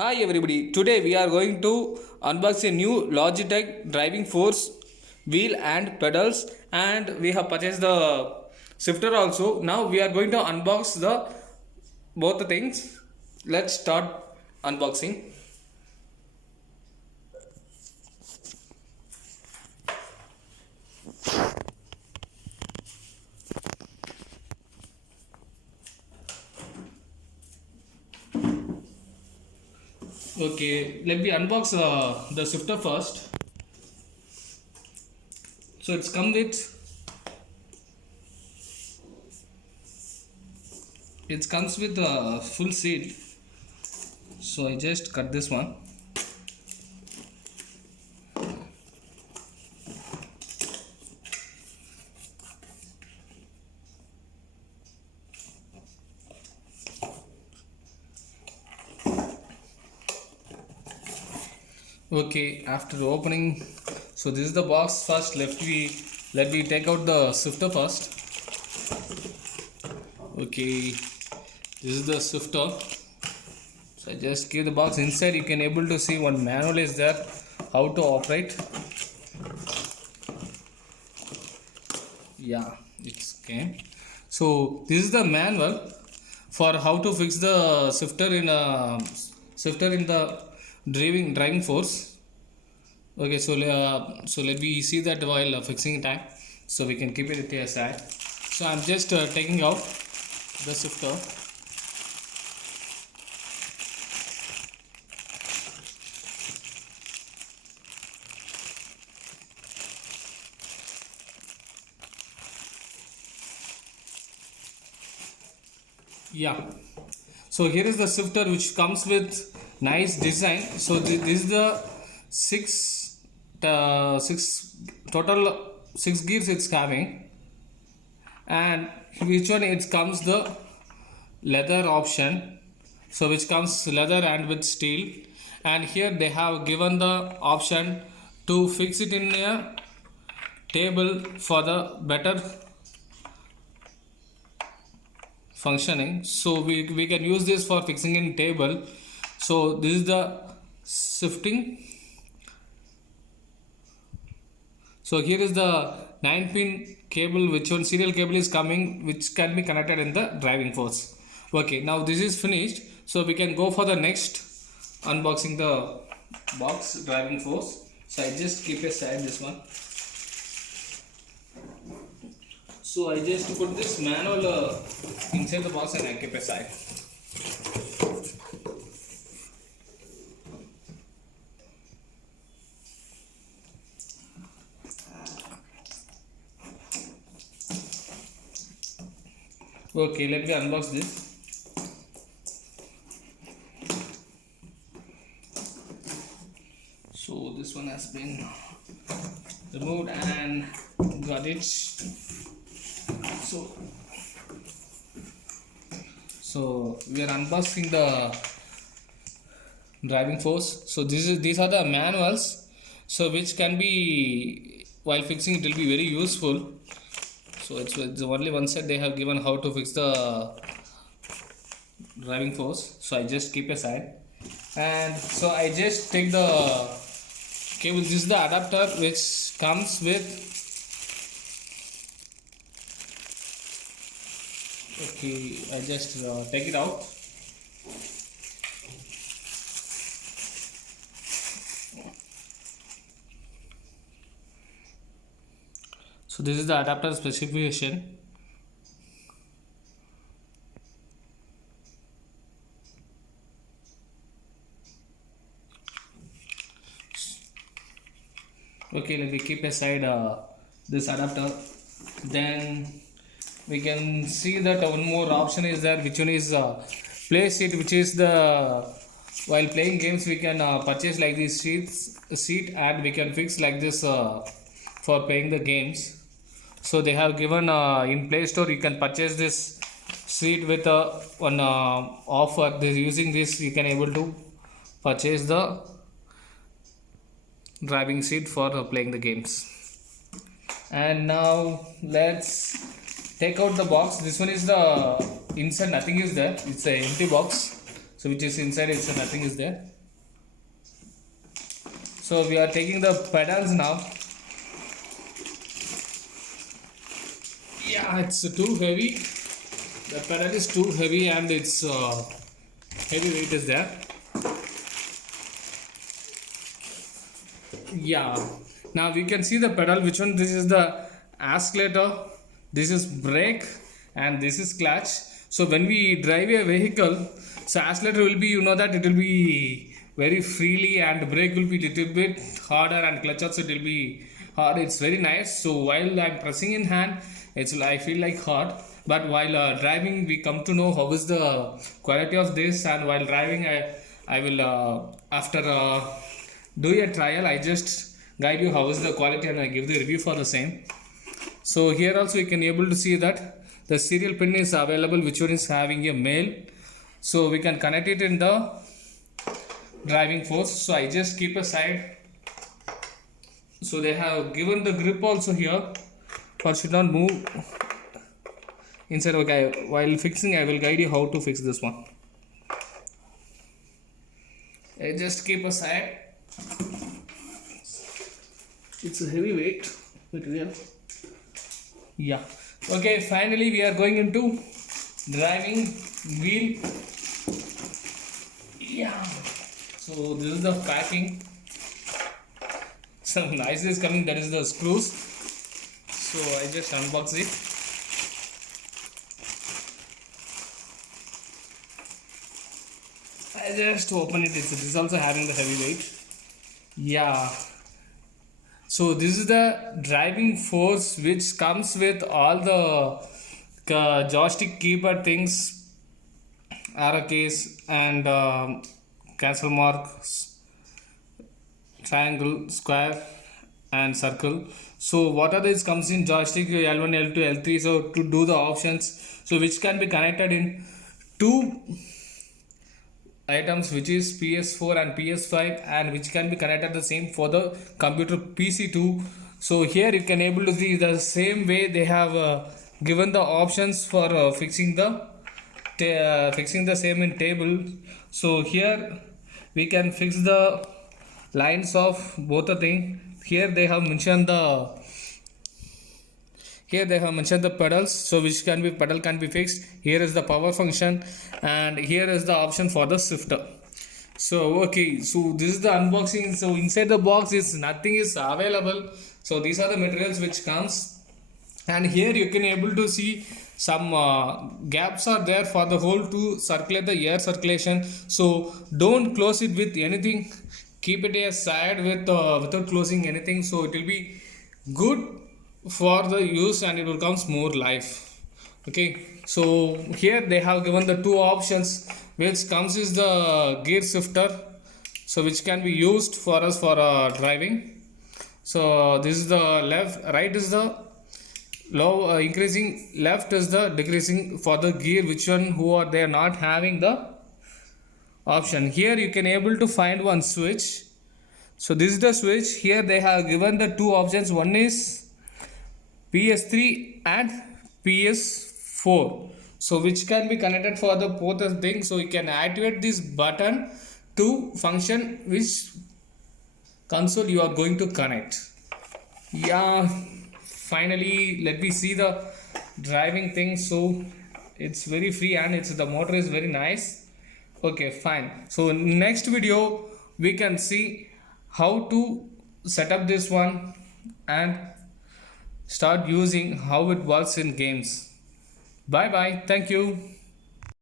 Hi everybody, today we are going to unbox a new Logitech driving force wheel and pedals, and we have purchased the shifter also. Now we are going to unbox the both the things. Let's start unboxing. Okay, let me unbox the shifter first. So it comes with a full seat. So I just cut this one. Okay, after opening, so this is the box first. Let me take out the shifter first. Okay, this is the shifter. So I just give the box inside. You can able to see one manual is there, how to operate. Yeah, it's came. So this is the manual for how to fix the shifter in the driving force. Okay, so let me see that while fixing time, so we can keep it aside. So I'm just taking out the shifter. Yeah, so here is the shifter which comes with nice design. So this is the six total 6 gears it's having, and which one it comes the leather option, so which comes leather and with steel. And here they have given the option to fix it in a table for the better functioning. So we can use this for fixing in table. So this is the shifting. So here is the 9-pin cable, which one serial cable is coming, which can be connected in the driving force. Okay, now this is finished, so we can go for the next unboxing the box driving force. So I just keep aside this one. So I just put this manual inside the box and I keep aside. Okay, let me unbox this. So this one has been removed and got it. So we are unboxing the driving force. So these are the manuals, so which can be, while fixing it will be very useful. So it's only one side they have given how to fix the driving force. So I just keep aside, and so I just take the cable. This is the adapter which comes with. Okay, I just take it out. So this is the adapter specification. Okay, let me keep aside this adapter. Then we can see that one more option is there, which one is play seat, which is the, while playing games we can purchase like this seat, and we can fix like this for playing the games. So they have given in Play Store you can purchase this seat with one offer. This, using this you can able to purchase the driving seat for playing the games. And now let's take out the box. This one is the inside, nothing is there, it's a empty box. so which is inside, it's nothing is there. So we are taking the pedals now. Yeah, it's too heavy. The pedal is too heavy and it's heavy weight is there. Yeah, now we can see the pedal, which one. This is the accelerator, this is brake, and this is clutch. So when we drive a vehicle, so accelerator will be, you know that it will be very freely, and brake will be little bit harder, and clutch also it will be hard. It's very nice. So while I'm pressing in hand, I feel like hard, but while driving we come to know how is the quality of this. And while driving I will after do a trial, I just guide you how is the quality and I give the review for the same. So here also you can able to see that the serial pin is available, which one is having a male, so we can connect it in the driving force. So I just keep aside. So they have given the grip also here, for should not move inside. Okay, while fixing I will guide you how to fix this one. I just keep aside. It's a heavy weight material. Yeah. Okay, finally we are going into driving wheel. Yeah. So this is the packing. Some noise is coming, that is the screws. So I just unbox it. I just open it. This is also having the heavy weight. Yeah. So this is the driving force, which comes with all the joystick keyboard things, arrow keys, and cancel marks, triangle, square, and circle. So what are these comes in joystick L1, L2, L3. So to do the options, so which can be connected in two items, which is PS4 and PS5, and which can be connected the same for the computer PC2. So here you can able to see the same way they have given the options for fixing the same in table. So here we can fix the lines of both the thing. Here they have mentioned the pedals, so which can be pedal can be fixed. Here is the power function, and here is the option for the shifter. So okay, so this is the unboxing. So inside the box is nothing is available. So these are the materials which comes, and here you can able to see some gaps are there for the hole to circulate the air circulation. So don't close it with anything, keep it aside with without closing anything, so it will be good for the use and it will comes more life. Okay, so here they have given the two options, which comes is the gear shifter, so which can be used for us for driving. So this is the left, right is the low increasing, left is the decreasing for the gear, which one who are they are not having the option. Here you can able to find one switch. So this is the switch. Here they have given the two options, one is PS3 and PS4, so which can be connected for the both of things. So you can activate this button to function which console you are going to connect. Yeah, finally let me see the driving thing. So it's very free and it's the motor is very nice. Okay, fine. So next video we can see how to set up this one and start using how it works in games. Bye bye. Thank you.